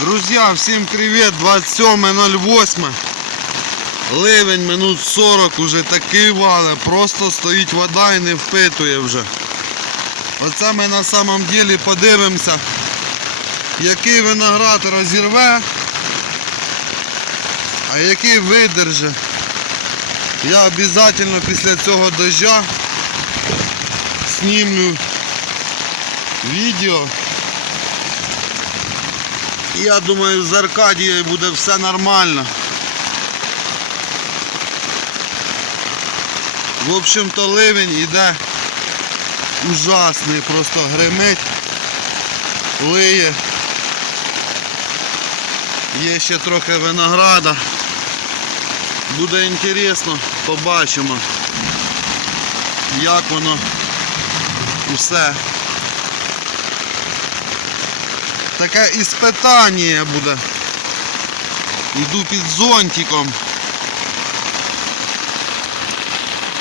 Друзья, всім привіт! 27.08. Ливень минут 40 уже такий вале, просто стоїть вода і не впитує вже. Оце ми на самом деле подивимося, який виноград розірве, а який видерже. Я обов'язково після цього дождя знімлю відео. Я думаю, з Аркадією буде все нормально. В общем-то ливень іде ужасний, просто гримить, лиє. Є ще трохи винограда. Буде інтересно, побачимо, як воно усе. Таке іспитання буде. Йду під зонтиком.